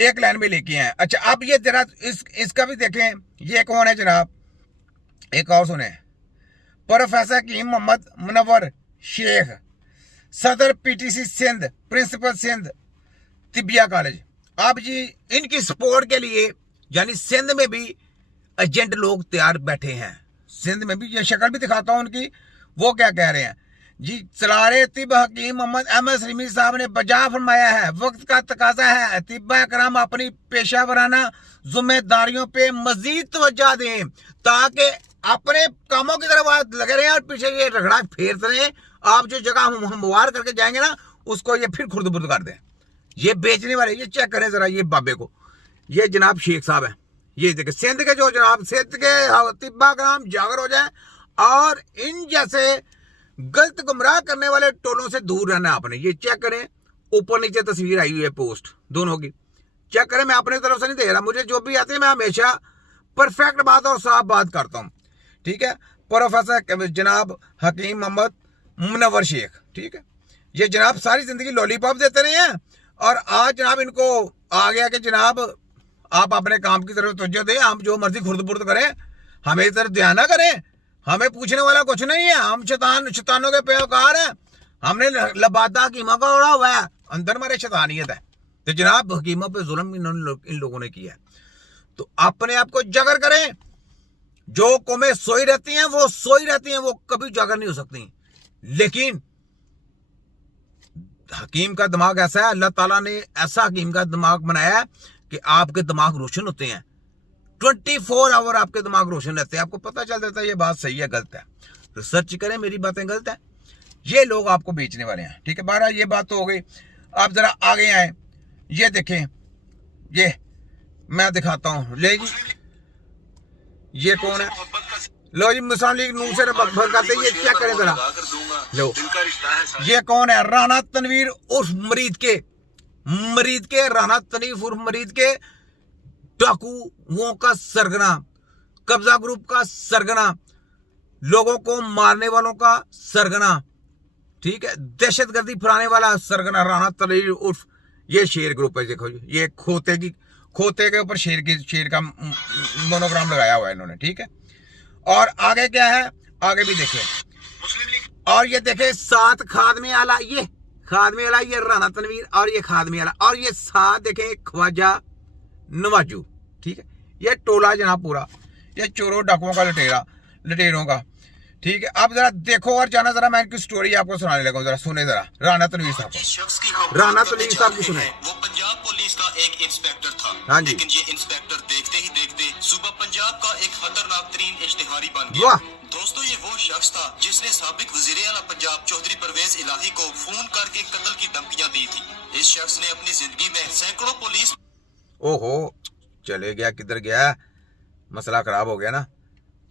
एक लाइन में लेके आए। अच्छा अब ये जरा इसका भी देखें, ये कौन है जनाब, एक और सुने, प्रोफेसर हकीम मोहम्मद मुनव्वर शेख, सदर PTC Sindh, principal Sindh Tibbia college. अब जी इनकी सपोर्ट के लिए यानी सिंध में भी एजेंट लोग तैयार बैठे हैं। सिंध में भी, ये शक्ल भी दिखाता हूं उनकी, वो क्या कह रहे हैं जी। सलारे तिब हकीम मोहम्मद अहमद सलीमी साहब ने बजा फरमाया है, वक्त का तकाजा है तिब्बा कराम अपनी पेशावराना जिम्मेदारियों पे मजीद तवज्जो दें ताकि अपने कामों की तरफ लगे रहे और पीछे ये रगड़ा फेरते रहे। आप जो जगह हम हमवार करके जाएंगे ना उसको ये फिर खुर्द बुर्द कर दें। ये बेचने वाले, ये चेक करें जरा ये बाबे को, ये जनाब शेख साहब है, ये देखे सिंध के जो जनाब सिंध के तिब्बा कराम जागर हो जाए और इन जैसे गलत गुमराह करने वाले टोलों से दूर रहना आपने। ये चेक करें, ऊपर नीचे तस्वीर आई हुई है पोस्ट दोनों की, चेक करें। मैं अपनी तरफ से नहीं दे रहा, मुझे जो भी आती है मैं हमेशा परफेक्ट बात और साफ बात करता हूँ, ठीक है। प्रोफेसर जनाब हकीम मोहम्मद मुनव्वर शेख, ठीक है। ये जनाब सारी जिंदगी लॉलीपॉप देते रहे हैं और आज जनाब इनको आ गया कि जनाब आप अपने काम की तरफ तवज्जो दें, हम जो मर्जी खुर्द बुर्द करें, हमें इस तरफ ध्यान ना करें, हमें पूछने वाला कुछ नहीं है, हम शैतानों के पैरोकार हैं, हमने लबादा हकीमा का उड़ा हुआ है, अंदर हमारे शैतानियत है। तो जनाब हकीमों पे जुल्म इन लोगों ने किया है, तो अपने आप को जागर करें। जो कौमें सोई रहती हैं वो सोई रहती हैं, वो कभी जागर नहीं हो सकती। लेकिन हकीम का दिमाग ऐसा है, अल्लाह ताला ने ऐसा हकीम का दिमाग बनाया है कि आपके दिमाग रोशन होते हैं, 24 आवर आपके दिमाग रोशन रहते हैं, आपको पता चल जाता है ये बात सही है गलत है। रिसर्च करें, मेरी बातें गलत है, ये लोग आपको बेचने वाले हैं, ठीक है। बहरहाल ये बात तो हो गई। आप जरा आगे आए, ये देखें, ये मैं दिखाता हूं, ले जी ये कौन है, लो जी मुस्लिम लीग नून से भर करते, ये क्या करें जरा, लो ये कौन है, राना तनवीर उर्फ मरीद के राना तनवीर उर्फ मरीद के डाकुओं का सरगना, कब्जा ग्रुप का सरगना, लोगों को मारने वालों का सरगना, ठीक है, दहशतगर्दी फैलाने वाला सरगना राना तनवीर उर्फ ये शेर ग्रुप है। देखो ये खोते के ऊपर शेर का मोनोग्राम लगाया हुआ है इन्होंने, ठीक है। और आगे क्या है, आगे भी देखिए, और ये देखे सात खादमे आला, ये खादमे आला, ये राना तनवीर और ये खादमे आला, और ये साथ देखे ख्वाजा नवाजू, ठीक है। ये टोला जनाब पूरा, ये चोरों डाकुओं का लटेरों का, ठीक है। अब जरा देखो और जाना, जरा मैं इनकी स्टोरी आपको सुनाने लगा, जरा सुने जरा राना तनवीर साहब को, राना तनवीर साहब की सुने। वो पंजाब पुलिस का एक इंस्पेक्टर था, हाँ जी। लेकिन ये इंस्पेक्टर देखते ही देखते सुबह पंजाब का एक खतरनाक तरीन इश्तिहारी बन गया। दोस्तों ये वो शख्स था जिसने साबिक वजीर आला पंजाब चौधरी परवेज इलाही को फोन करके कत्ल की धमकियां दी थी। इस शख्स ने अपनी जिंदगी में सैकड़ों पुलिस, ओहो चले गया, किधर गया, मसला खराब हो गया ना।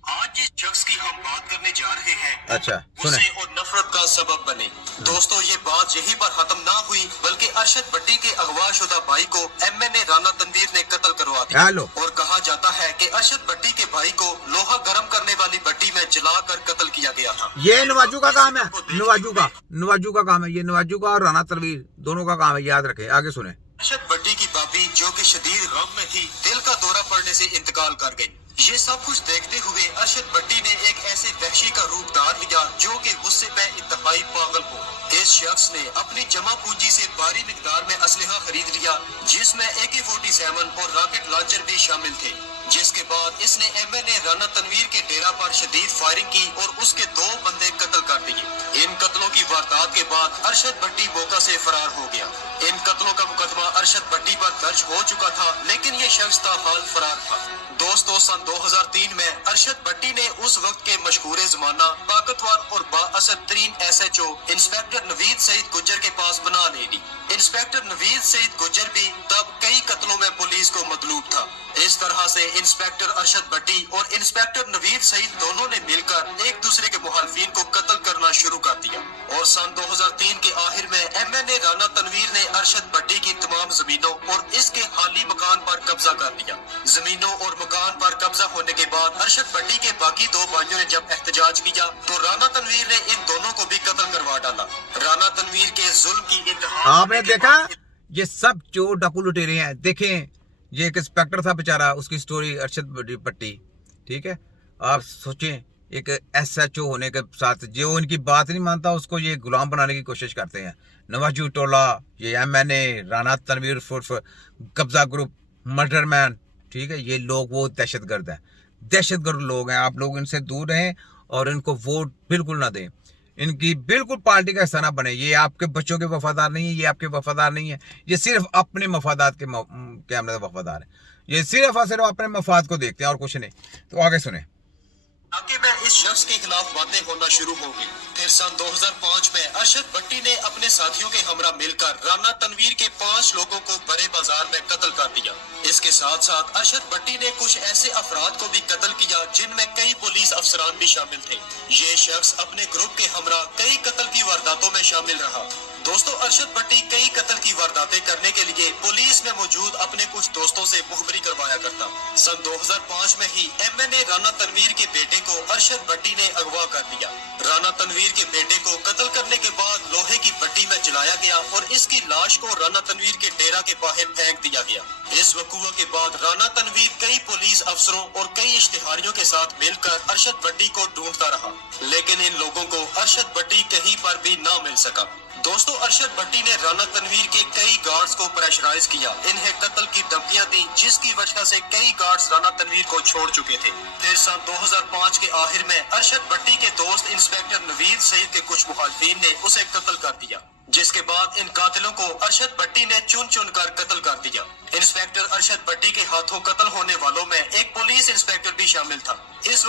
आज जिस शख्स की हम बात करने जा रहे हैं, अच्छा सुने, गुस्से और नफरत का सबब बने। दोस्तों ये बात यहीं पर खत्म ना हुई, बल्कि अरशद भट्टी के अगवाशुदा भाई को एमएनए राना तनवीर ने कत्ल करवा दिया। और कहा जाता है कि अरशद भट्टी के भाई को लोहा गर्म करने वाली भट्टी में जलाकर कत्ल किया गया था। ये नवाजू का काम है, नवाजू का काम है, ये नवाजू का और राना तनवीर दोनों का काम है, याद रखे। आगे सुने। अरशद भट्टी की भाभी जो कि शदीद गम में थी, दिल का दौरा पड़ने से इंतकाल कर गई। ये सब कुछ देखते हुए अरशद भट्टी ने एक ऐसे वहशी का रूप धार लिया जो कि गुस्से में इंतहाई पागल हो। इस शख्स ने अपनी जमा पूंजी से भारी मिकदार में असलहा खरीद लिया, जिसमें AK-47 और रॉकेट लॉन्चर भी शामिल थे। जिसके बाद इसने एमएनए राना तनवीर के डेरा पर शदीद फायरिंग की और उसके 2 बंदे कत्ल कर दिए। इन कत्लों की वारदात के बाद अरशद भट्टी मौका से फरार हो गया। इन कत्लों का मुकदमा अरशद भट्टी पर दर्ज हो चुका था, लेकिन ये शख्स हाल फरार था। दोस्तों सन 2003 में अरशद भट्टी ने उस वक्त के मशहूर जमाना ताकतवर और बाअसर तरीन SHO इंस्पेक्टर नवीद सईद गुज्जर के पास बना ले ली। इंस्पेक्टर नवीद सईद गुज्जर भी तब कई कत्लों में पुलिस को मतलूब था। इस तरह से इंस्पेक्टर अरशद भट्टी और इंस्पेक्टर नवीद सईद दोनों ने मिलकर एक दूसरे के मुखालिफिन को कत्ल करना शुरू कर दिया। और सन 2003 के आखिर में एमएनए राना तनवीर ने अरशद भट्टी की तमाम जमीनों और इसके हाली मकान पर कब्जा कर लिया। जमीनों और मकान पर कब्जा होने के बाद अरशद भट्टी के बाकी 2 भाइयों ने जब एहतजाज किया तो राना तनवीर ने इन दोनों को भी कत्ल करवा डाला। राना तनवीर के जुल्म की इंतहा आपने देखा, ये सब चोर डाकू लुटेरे हैं। देखें, ये एक इंस्पेक्टर था बेचारा, उसकी स्टोरी अरशद भट्टी, ठीक है। आप सोचें, एक SHO होने के साथ जो इनकी बात नहीं मानता उसको ये गुलाम बनाने की कोशिश करते हैं। नवाजू टोला, ये MNA, राना तनवीर कब्जा ग्रुप, मर्डर मैन, ठीक है। ये लोग वो दहशतगर्द हैं, दहशतगर्द लोग हैं। आप लोग इनसे दूर रहें और इनको वोट बिल्कुल ना दें। इनकी बिल्कुल पार्टी का हिस्सा ना बने। ये आपके बच्चों के वफादार नहीं है, ये आपके वफादार नहीं है। ये सिर्फ अपने मफादात के हमने वफादार है। ये सिर्फ और सिर्फ अपने मफाद को देखते हैं और कुछ नहीं। तो आगे सुने। आगे में इस शख्स के खिलाफ बातें होना शुरू हो गई। फिर सन 2005 में अरशद भट्टी ने अपने साथियों के हमरा मिलकर राना तनवीर के 5 लोगों को बड़े बाजार में कत्ल कर दिया। इसके साथ साथ अरशद भट्टी ने कुछ ऐसे अफराद को भी कत्ल किया जिनमें कई पुलिस अफसरान भी शामिल थे। ये शख्स अपने ग्रुप के हमरा कई कत्ल की वारदातों में शामिल रहा। दोस्तों, अरशद भट्टी कई कत्ल की वारदातें करने के लिए पुलिस में मौजूद अपने कुछ दोस्तों से मुखबरी करवाया करता। सन 2005 में ही MNA राना तनवीर के बेटे को अरशद भट्टी ने अगवा कर लिया। राना तनवीर के बेटे को कत्ल करने के बाद लोहे की भट्टी में जलाया गया और इसकी लाश को राना तनवीर के डेरा के बाहर फेंक दिया गया। इस वकूआ के बाद राना तनवीर कई पुलिस अफसरों और कई इश्तिहारियों के साथ मिलकर अरशद भट्टी को ढूंढता रहा, लेकिन इन लोगों को अरशद भट्टी कहीं पर भी ना मिल सका। दोस्तों, अरशद भट्टी ने राना तनवीर के कई गार्ड्स को प्रेशराइज किया, इन्हें कत्ल की धमकियां दी, जिसकी वजह से कई गार्ड्स राना तनवीर को छोड़ चुके थे। फिर सन 2005 के आखिर में अरशद भट्टी के दोस्त इंस्पेक्टर नवीद सईद के कुछ मुखालिफिन ने उसे कत्ल कर दिया, जिसके बाद इन कातिलों को अरशद भट्टी ने चुन चुन कर कत्ल कर दिया। इंस्पेक्टर अरशद भट्टी के हाथों कत्ल होने वालों में एक पुलिस इंस्पेक्टर भी शामिल था। इस